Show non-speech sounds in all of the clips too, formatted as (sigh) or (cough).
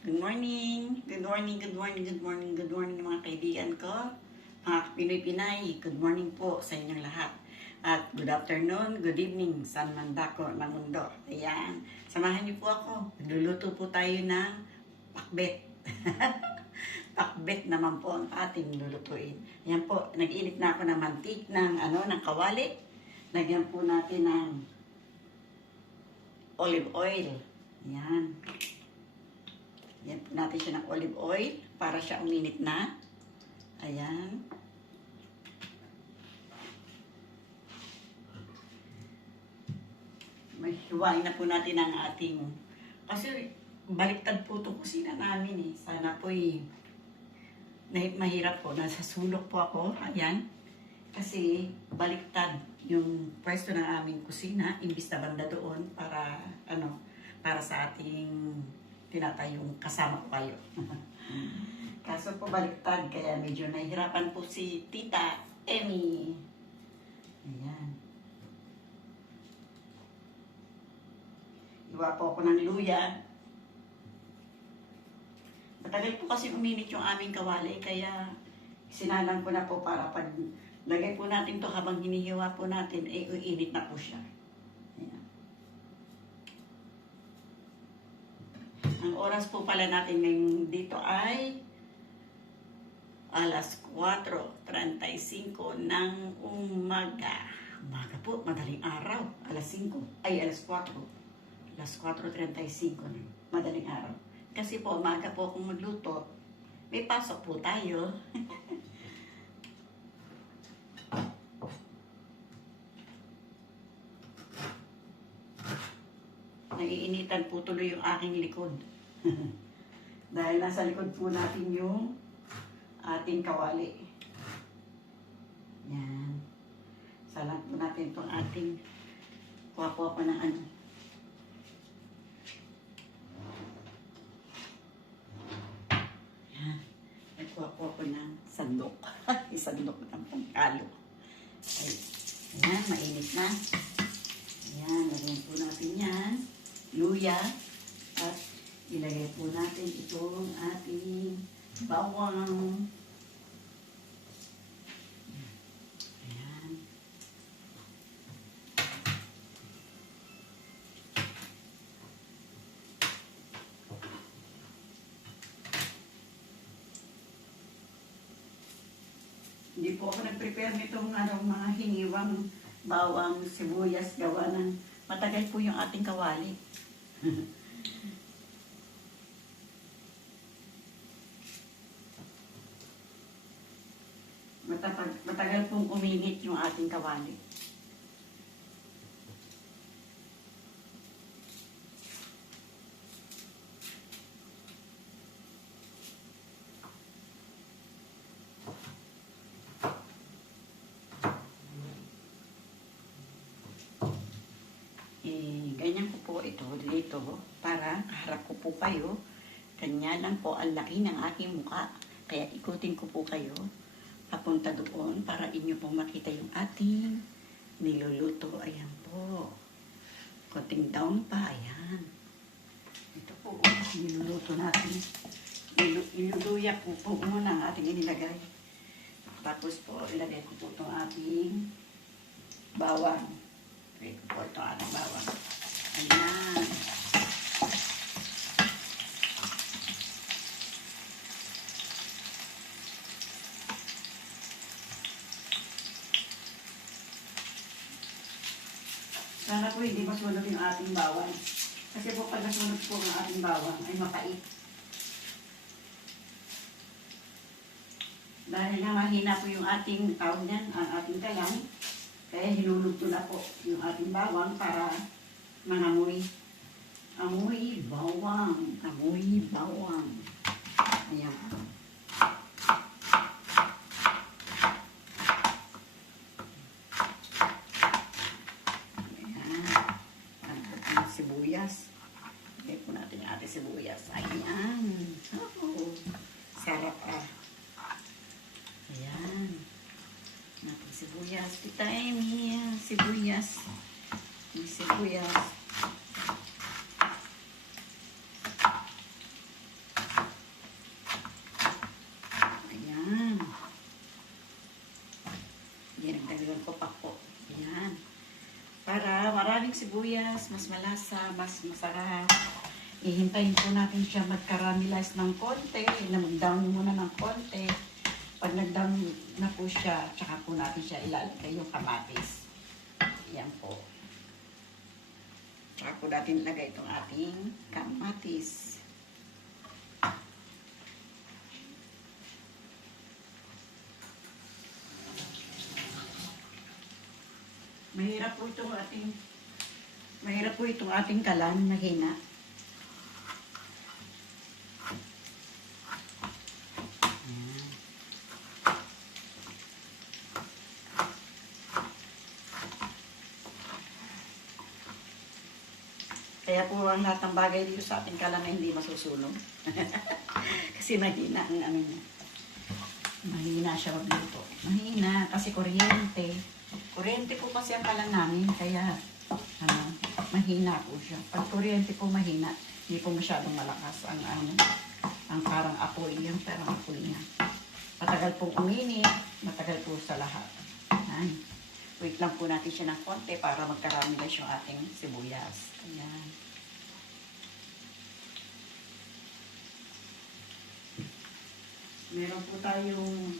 Good morning. Good morning, good morning, good morning, good morning mga kaibigan ko. Mga Pinoy Pinay, good morning po sa inyong lahat. At good afternoon, good evening, saan man dako. Ayan, samahan niyo po ako. Nagluluto po tayo ng pakbet. (laughs) pakbet naman po ang ating lulutuin. Ayan po, nag-init na ako ng mantik ng, ano, ng kawali. Lagyan po natin ng olive oil. Ayan. Yan po natin siya ng olive oil para siya uminit na. Ayan. May hiwain na po natin ang ating... Kasi baliktad po itong kusina namin eh. Sana po eh, mahirap po. Nasa sulok po ako. Ayan. Kasi baliktad yung pwesto ng aming kusina. Imbis na banda doon para ano para sa ating tinatayong kasama ko kayo. (laughs) Kaso po baliktad, kaya medyo nahihirapan po si Tita Emmy. Ayan. Iwa po ako ng luya. Matagal po kasi uminit yung aming kawali, kaya sinalang ko na po para pag lagay po natin to habang hinihiwa po natin, eh uinit na po siya. Ayan. Ang oras po pala natin ngayon dito ay alas 4.35 ng umaga. Umaga po, madaling araw. Alas 5. Ay, alas 4. Alas 4.35 na. Madaling araw. Kasi po, umaga po akong magluto. May pasok po tayo. (laughs) Naiinitan po tuloy yung aking likod. (laughs) Dahil nasa likod po natin yung ating kawali. Yan. Salang po natin itong ating kuha po ako ng ano. Yan. Nagkuha po ng sandok. (laughs) Isandok ng pangkalo. Ay, Ayan, mainit na. Ayan, lagyan po natin yan. Luya. At ilagay po natin itong ating bawang. Ayan. Hindi po ako nag-prepare nitong ano, mga hiniwang bawang, sibuyas, gawa ng matagal po yung ating kawali. (laughs) Matapag, matagal pong uminit yung ating kawali. Eh, ganyan ko po ito dito para kaharap ko po kayo. Kanya lang po ang laki ng aking muka. Kaya ikutin ko po kayo papunta doon para inyo pong makita yung ating niluluto. Ayan po. Konting down pa. Ayan. Ito po ang niluluto natin. Nilu- Niluluya po po muna ang ating inilagay. Tapos po, ilagay ko po itong ating bawang. Ilagay ko po itong ating bawang. Ayan. Sana po hindi masunog yung ating bawang. Kasi po pag nasunog po ang ating bawang ay mapait. Dahil nga mahina po yung ating tawag niyan, ang ating kalang, kaya hinulugto na po yung ating bawang para mangamoy. Amoy bawang, amoy bawang. Ayan. sibuyas. Ayan. Oh. Sarap ah. Ayan. Natin sibuyas. Tita Amy, ah, sibuyas. May sibuyas. Ayan. Yan ang dalawang ko. Ayan. Para maraming sibuyas, mas malasa, mas masarap. Ihintayin po natin siya mag-caramelize ng konti, na mag-down muna ng konti. Pag nag-down na po siya, tsaka po natin siya ilalagay yung kamatis. Yan po. Tsaka po natin ilagay itong ating kamatis. Mahirap po itong ating mahirap po itong ating kalan, mahina. Kaya po ang lahat ng bagay dito sa ating kalan na hindi masusunog. (laughs) kasi mahina ang ano niya. Mahina siya magluto. Mahina kasi kuryente. Kuryente po kasi ang kalan namin. Kaya ano, mahina po siya. Pag kuryente po mahina, hindi po masyadong malakas ang ano, ang parang apoy yung parang apoy niya. Matagal pong uminit, matagal po sa lahat. Yan. Wait lang po natin siya ng konti para magkaramelize yung ating sibuyas. Ayan. Meron po tayong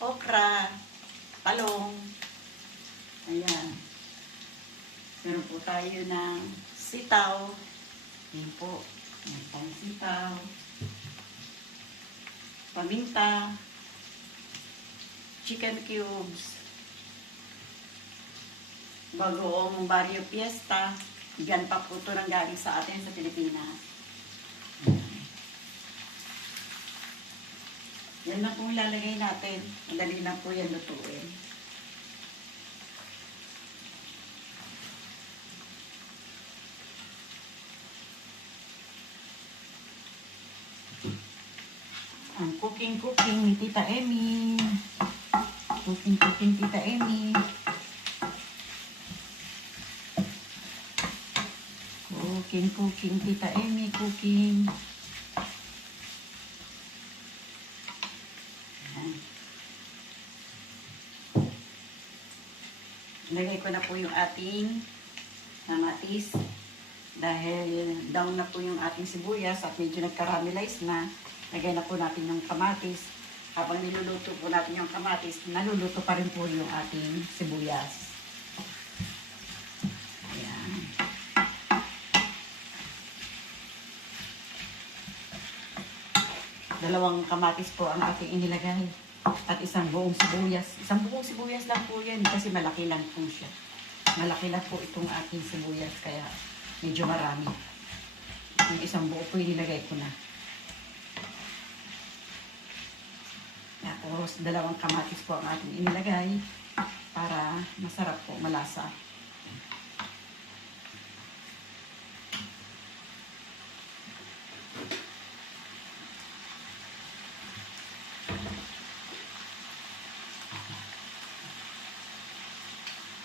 okra, talong. Ayan. Meron po tayo ng sitaw. Ayan po. Ayan pang sitaw. Paminta. Chicken cubes. Bagoong Barrio Fiesta. Diyan pa po ito nang galing sa atin sa Pilipinas. Yan lang po ilalagay natin. Madali lang po yan lutuin. Ang cooking-cooking ni Tita Emmy. Cooking-cooking Tita Emmy. Cooking, cooking, Tita Emmy, cooking. Ayan. Lagay ko na po yung ating kamatis. Dahil down na po yung ating sibuyas at medyo nagkaramelize na. Lagay na po natin yung kamatis. Habang niluluto po natin yung kamatis, naluluto pa rin po yung ating sibuyas. Dalawang kamatis po ang ating inilagay. At isang buong sibuyas. Isang buong sibuyas lang po yan kasi malaki lang po siya. Malaki lang po itong ating sibuyas kaya medyo marami. Yung isang buo po inilagay ko na. Tapos dalawang kamatis po ang ating inilagay para masarap po, malasa.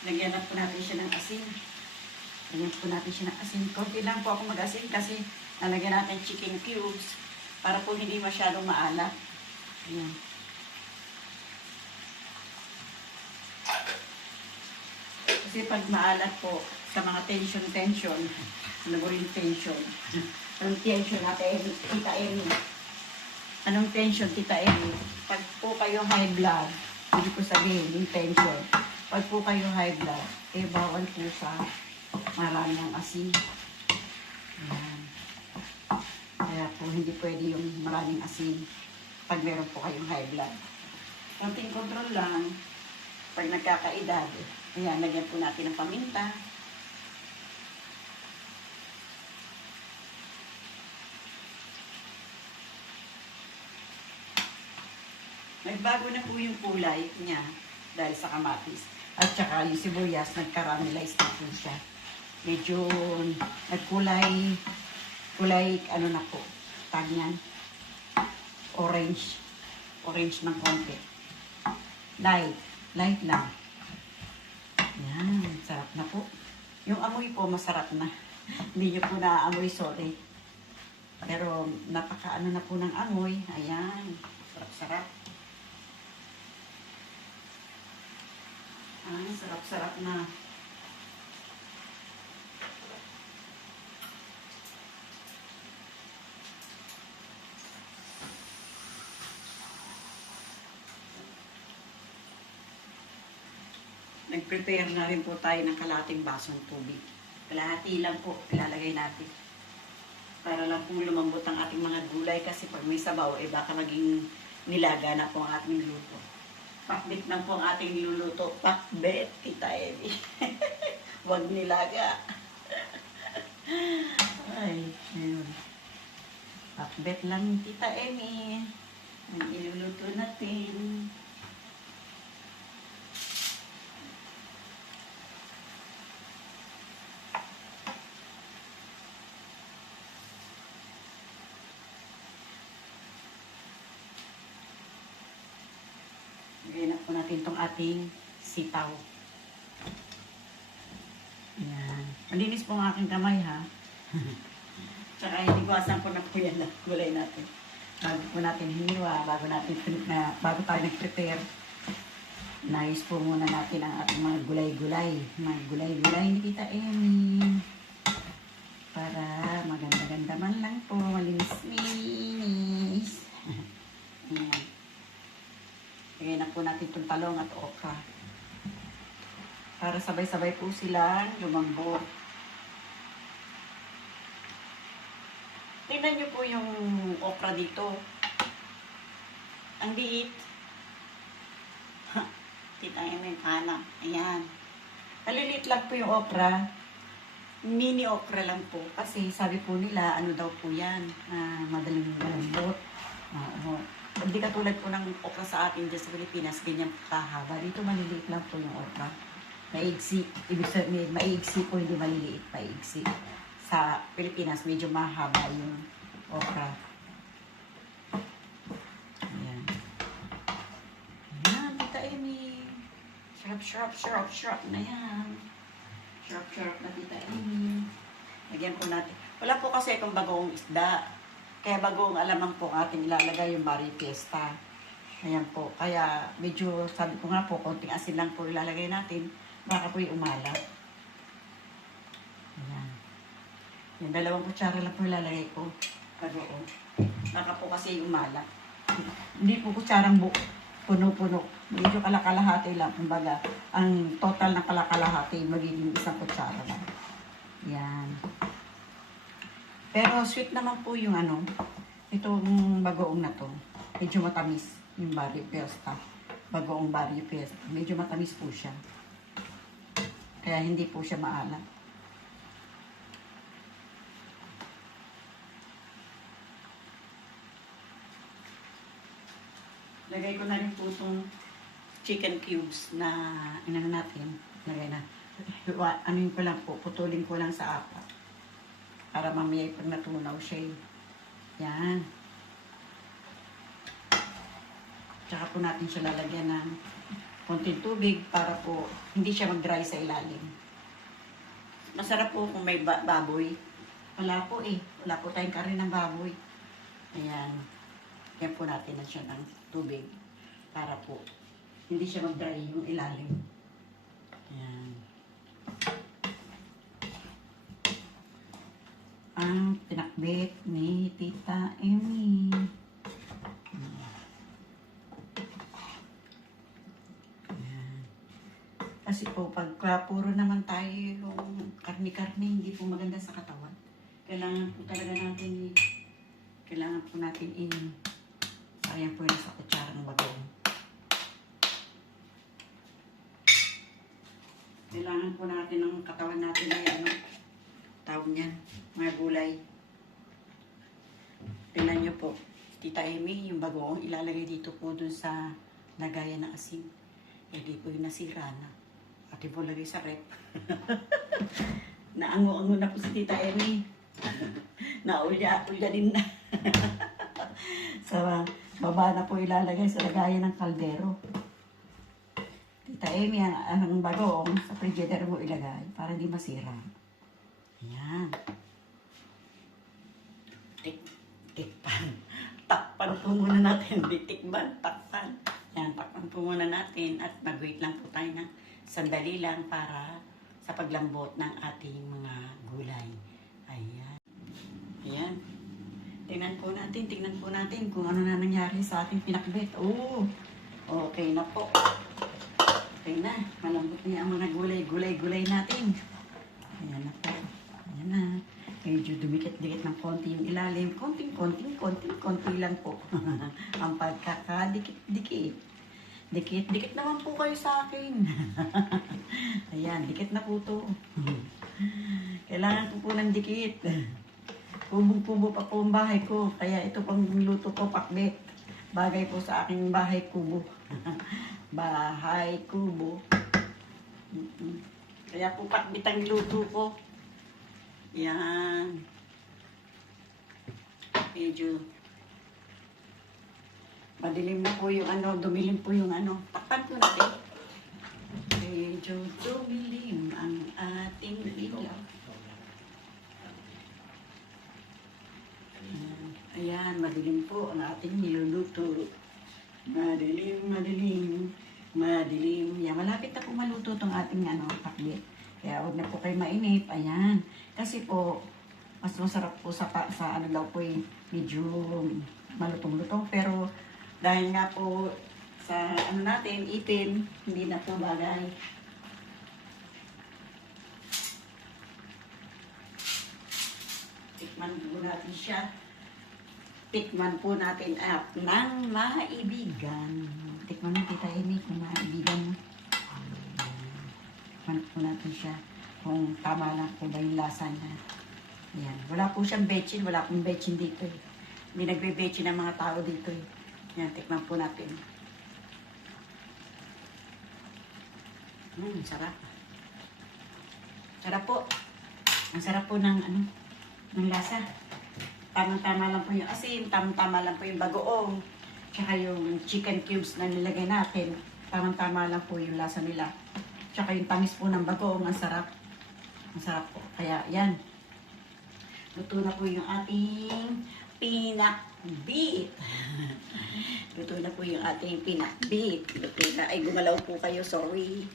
Lagyan lang po natin siya ng asin. Lagyan po natin siya ng asin. Konti lang po ako mag-asin kasi nalagyan natin chicken cubes para po hindi masyadong maalat. Ayan. Kasi pag maalat po, sa mga tension-tension, ano mo rin tension? Anong tension natin, tita Amy? Anong tension, tita Amy? Pag po kayo high blood, hindi ko sabihin, yung tension. Pag po kayo high blood, eh bawal po sa marami ng asin. Ayan. Kaya po hindi pwede yung maraming asin pag meron po kayong high blood. Konting control lang pag nagkakaedad. Ayan, lagyan po natin ng paminta. Nagbago na po yung kulay niya dahil sa kamatis. At saka yung sibuyas, nagkaramelize na po siya. Medyo nagkulay, kulay, ano na po, tag niyan, orange. Orange ng konti. Light, light lang. Yan, sarap na po. Yung amoy po, masarap na. (laughs) Hindi nyo po naaamoy, sorry. Pero napaka ano na po ng amoy. Ayan, sarap-sarap. Sarap-sarap na. Nag-prepare na rin po tayo ng kalating basong tubig. Kalahati lang po ilalagay natin. Para lang po lumambot ang ating mga gulay kasi pag may sabaw, eh baka maging nilaga na po ang ating luto. Pakbit lang po ang ating niluluto. Pakbet, kita Evi. (laughs) Huwag nilaga. (laughs) Ay, ayun. Pakbet lang, Tita Emi. Ang iluluto natin. Lagyan na po natin itong ating sitaw. Ayan. Malinis po ang aking kamay ha. (laughs) Tsaka hindi ko na po yan na gulay natin. Bago po natin hiniwa, bago natin na, bago tayo nag-prepare. Nais po muna natin ang ating mga gulay-gulay. Mga gulay-gulay ni Tita Amy. Para maganda-ganda man lang po, malinis-linis. Ayan. Na po natin itong talong at okra. Para sabay-sabay po sila lumambot. Tingnan niyo po yung okra dito. Ang liit. Ha, Tita Eme, kana. Ayan. Maliliit lang po yung okra. Mini okra lang po. Kasi sabi po nila, ano daw po yan, ah, madaling malambot. Oo. Hindi katulad po ng okra sa atin dyan sa Pilipinas, ganyan kahaba. Dito maliliit lang po yung okra. Maigsi. Ibig sabihin, maigsi po, hindi maliliit, maigsi. Sa Pilipinas, medyo mahaba yung okra. Ayan. Ayan, Tita Amy. Sharp, sharp, sharp, sharp na yan. Sharp, sharp na Tita Amy. Lagyan po natin. Wala po kasi itong bagong isda. Kaya bagong alamang po ating ilalagay yung Mari Fiesta. Ayan po. Kaya medyo, sabi ko nga po, konting asin lang po ilalagay natin. Baka po umalat. Ayan. Yung dalawang kutsara lang po ilalagay ko. Oh, baka po kasi umalat. Hindi po kutsarang bu puno-puno. Medyo kalakalahati lang. Kumbaga, ang total ng kalakalahati magiging isang kutsara lang. Yan. Pero sweet naman po yung ano, itong bagoong na to. Medyo matamis yung Barrio Fiesta. Bagoong Barrio Fiesta. Medyo matamis po siya. Kaya hindi po siya maalat. Lagay ko na rin po itong chicken cubes na inano natin. Lagay na. (laughs) Ano yun ko lang po, putulin ko lang sa apat. Para mamaya pag natunaw siya eh. Yan. Tsaka po natin siya lalagyan ng konting tubig para po hindi siya mag-dry sa ilalim. Masarap po kung may ba- baboy. Wala po eh. Wala po tayong karin ng baboy. Ayan. Kaya po natin na siya ng tubig para po hindi siya mag-dry yung ilalim. Ayan. Ang pinakbit ni Tita Emmy. Kasi po, pagka puro naman tayo karni-karni, hindi po maganda sa katawan. Kailangan po talaga natin kailangan po natin i Ayan po sa kutsara ng bagong. Kailangan po natin ng katawan natin ay ano, tawag niyan, mga gulay. Tingnan niyo po, Tita Amy, yung bagoong ilalagay dito po dun sa lagayan ng asin. Eh di po yung nasira na. Ate po lagay sa rep. (laughs) Naango-ango na po si Tita Amy. (laughs) Naulya-ulya din na. (laughs) sa baba na po ilalagay sa lagayan ng kaldero. Tita Amy, ang, ang bagoong sa frigidaire mo ilagay para hindi masira. Ayan. Tik, tikpan. Takpan po muna natin. Di (laughs) tikman, takpan. Ayan, takpan po muna natin at mag-wait lang po tayo ng sandali lang para sa paglambot ng ating mga gulay. Ayan. Ayan. Tingnan po natin, tingnan po natin kung ano na nangyari sa ating pinakbet. Oo, okay na po. Okay na, malambot na ang mga gulay-gulay-gulay natin. Ayan na po. Ayan na. Medyo dumikit-dikit ng konti yung ilalim. Konting, konting, konting, konti lang po. (laughs) ang pagkakadikit-dikit. Dikit-dikit naman po kayo sa akin. (laughs) Ayan, dikit na po to. (laughs) Kailangan ko po ng dikit. Kubong-kubo pa po ang bahay ko. Kaya ito pang luto ko, pakbet. Bagay po sa aking bahay kubo. bahay kubo. Kaya po pakbit ang luto ko. Yan. Medyo madilim na po yung ano, dumilim po yung ano. Takpan po natin. Medyo dumilim ang ating ilaw. Ayan. Madilim po ang ating niluluto. Madilim, madilim, madilim. Yan, malapit na po maluto itong ating ano, pakbit. Kaya huwag na po kayo mainip. Ayan. Kasi po, mas masarap po sa, sa ano daw po eh, medyo malutong-lutong. Pero dahil nga po sa ano natin, ipin, hindi na po bagay. Tikman po natin siya. Tikman po natin at ng maibigan. Tikman mo, Tita Amy, kung maibigan mo. Tikman po natin siya kung tama lang po ba yung lasa niya. Yan. Wala po siyang betchin. Wala pong betchin dito eh. Hindi nagbe-betchin ang mga tao dito eh. Yan, tikman po natin. Hmm, sarap. Sarap po. Ang sarap po ng ano, ng lasa. Tamang-tama lang po yung asin, tamang-tama lang po yung bagoong, tsaka yung chicken cubes na nilagay natin. Tamang-tama lang po yung lasa nila. Tsaka yung tamis po ng bagoong, ang sarap. Ang sarap po. Kaya yan. Luto na po yung ating pinakbit. (laughs) Luto na po yung ating pinakbit. Luto na. Ay, gumalaw po kayo. Sorry.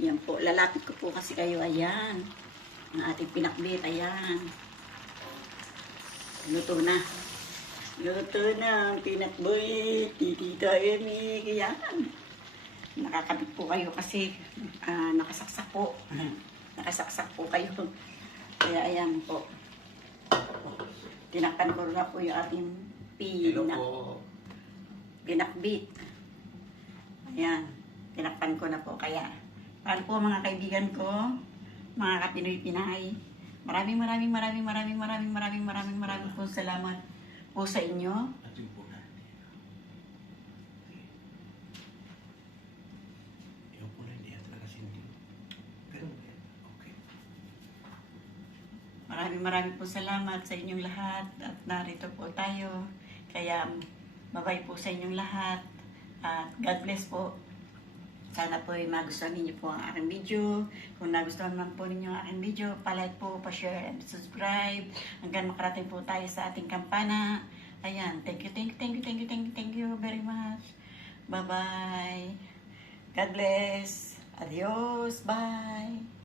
Yan po. Lalapit ko po kasi kayo. Ayan. Ang ating pinakbit. Ayan. Luto na. Luto na ang pinakbit. Titita Emi. Ayan. Nakakabit po kayo kasi ah, nakasaksak po. Nakasaksak po kayo. Kaya ayan po. Tinakpan ko na po yung Hello pinak pinakbit. Ayan. Tinakpan ko na po. Kaya, paano po mga kaibigan ko, mga kapinoy-pinay, maraming maraming maraming maraming maraming maraming maraming maraming po salamat po sa inyo. Ating po na. Yung po na hindi yata kasi hindi. Pero, okay. Maraming maraming po salamat sa inyong lahat at narito po tayo. Kaya mabay po sa inyong lahat at God bless po. Sana po ay magustuhan ninyo po ang aking video. Kung nagustuhan man po ninyo ang aking video, palike po, pa-share and subscribe hanggang makarating po tayo sa ating kampana. Ayan, thank you, thank you, thank you, thank you, thank you, thank you very much. Bye-bye. God bless. Adios. Bye.